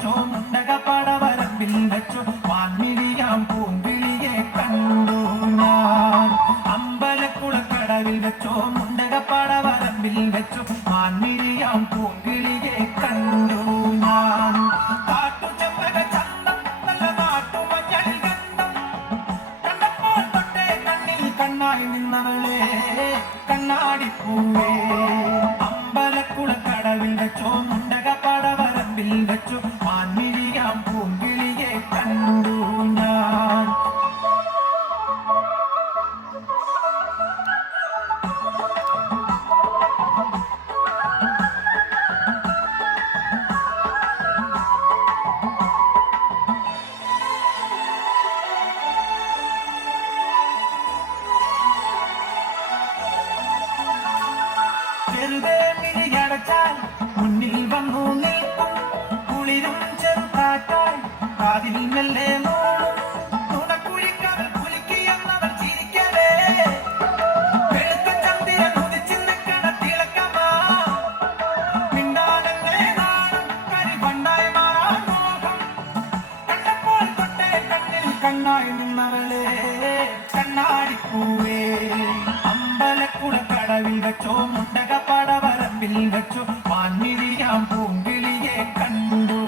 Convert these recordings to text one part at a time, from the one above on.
വെച്ചോ മുണ്ടക പടവരമ്പിൽ വെച്ചോ വാൻമിഴിയാം പൂങ്കിളിയെ കണ്ടു ഞാൻ അമ്പലക്കുളക്കടവിൽ വെച്ചോ മുണ്ടക പടവരമ്പിൽ വെച്ചോ വാൻമിഴിയാം പൂങ്കിളിയെ കണ്ടു ഞാൻ കാട്ടുചെമ്പക ചന്തം നല്ല നാട്ടുമഞ്ഞളിൽ ഗന്ധം കണ്ടപ്പോൾ തൊട്ടേ കണ്ണിൽ കണ്ണായി നിന്നവളെ കണ്ണാടിപ്പൂവേ അമ്പലക്കുളക്കടവിൽ വെച്ചോ മുണ്ടക പടവരമ്പിൽ വെച്ചോ മാൻമിഴിയാം പൂങ്കിളിയെ കണ്ടു ഞാൻ മുന്നിൽ വന്നു നിൽക്കും കുളിരും ചെറുകാറ്റായി കാതിൽ മെല്ലെ മൂളും തുണക്കുഴിക്കവൾ കുലുക്കിയെന്നവൾ ചിരിക്കവേ വെളുത്ത ചന്ദ്രൻ ഉദിച്ചു നിൽക്കണ തിളക്കമാ മിണ്ടാനല്ലേ നാളും കരിവണ്ടായി മാറാൻ മോഹം കണ്ടപ്പോൾ തൊട്ടേ കണ്ണിൽ കണ്ണായി നിന്നവളെ കണ്ണാടിപ്പൂവേ അമ്പലക്കുളക്കടവിൽ വെച്ചോ മുണ്ടക പടവരമ്പിൽ വെച്ചോ മാൻമിഴിയാം പൂങ്കിളിയെ കണ്ടു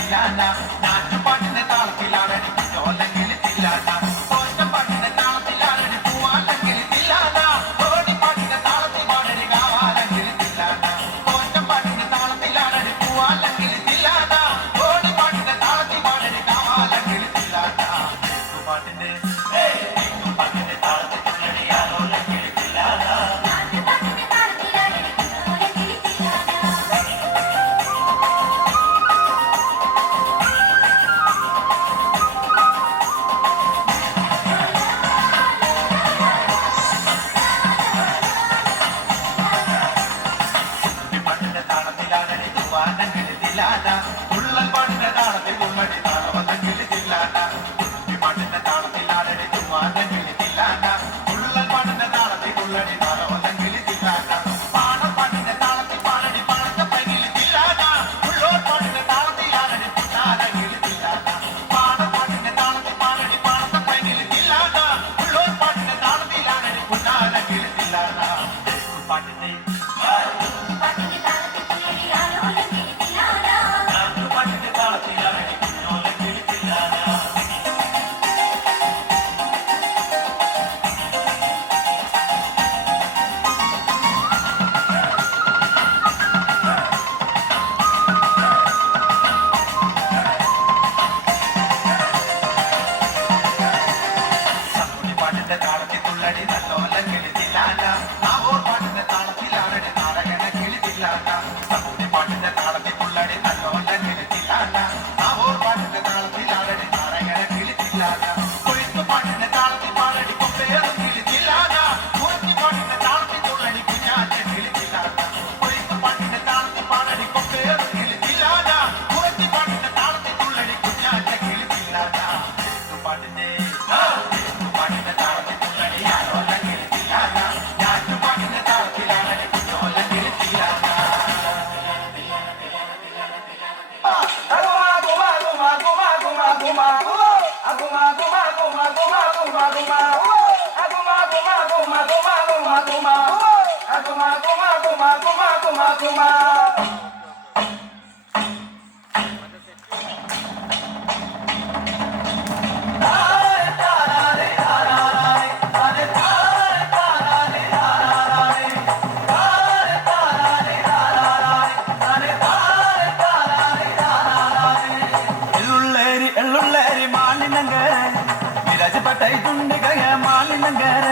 ഞാൻ നാട്ടുപാട്ടിന്റെ താളത്തിലാണടി ചോല്ലെങ്കിൽ തില്ലാന പാട്ടിന്റെ താളത്തിലാണടി പൂവാല്ലെങ്കിൽ തില്ലാന ഓടിപ്പാട്ടിന്റെ താളത്തിൽ പാടടി കാവാലെങ്കിൽ തില്ലാന പാട്ടിന്റെ താളത്തിലാണടി പൂവാല്ലെങ്കിൽ തില്ലാന ഓടിപ്പാട്ടിന്റെ താളത്തിൽ പാടടി കാവാലെങ്കിൽ തില്ലാന പാട്ടിന്റെ പാട്ടിന്റെ താളത്തിൽ തുള്ളടി ആലോല്ലെങ്കിൽ തില്ലാന ഉള്ളൽ പാട്ടിന്റെ താളത്തിൽ ഉമ്മടി താളവല്ലെങ്കിൽ തില്ലാന പാട്ടിന്റെ താളത്തിലാരടി തുമ്മാനെങ്കിൽ തില്ലാന ഉള്ളൽ പാട്ടിന്റെ താളത്തിൽ ഉള്ളടി താളവല്ലെങ്കിൽ തില്ലാന പാണപ്പാട്ടിന്റെ താളത്തിൽ പാടടി പണത്തപ്പങ്കിൽ തില്ലാന ഉള്ളോർ പാട്ടിന്റെ താളത്തിലാരടി പുന്നാനെങ്കിൽ തില്ലാന പാണപ്പാട്ടിന്റെ താളത്തിൽ പാടടി പണത്തപ്പങ്കിൽ തില്ലാന ഉള്ളോർ പാട്ടിന്റെ താളത്തിലാരടി പുന്നാനെങ്കിൽ തില്ലാന പാട്ടിന്റെ ಮಾಲಿನಂಗರ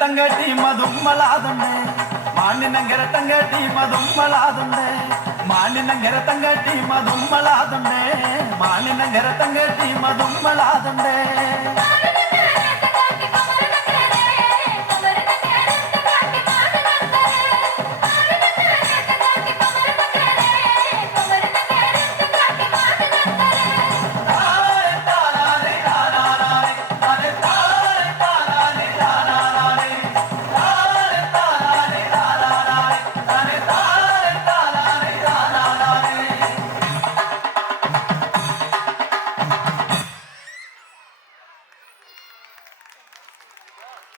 గెరటంగటి మదుమ్మలాదుండే మానిన గెరటంగటి మదుమ్మలాదుండే మానిన గెరటంగటి మదుమ్మలాదుండే మానిన గెరటంగటి మదుమ్మలాదుండే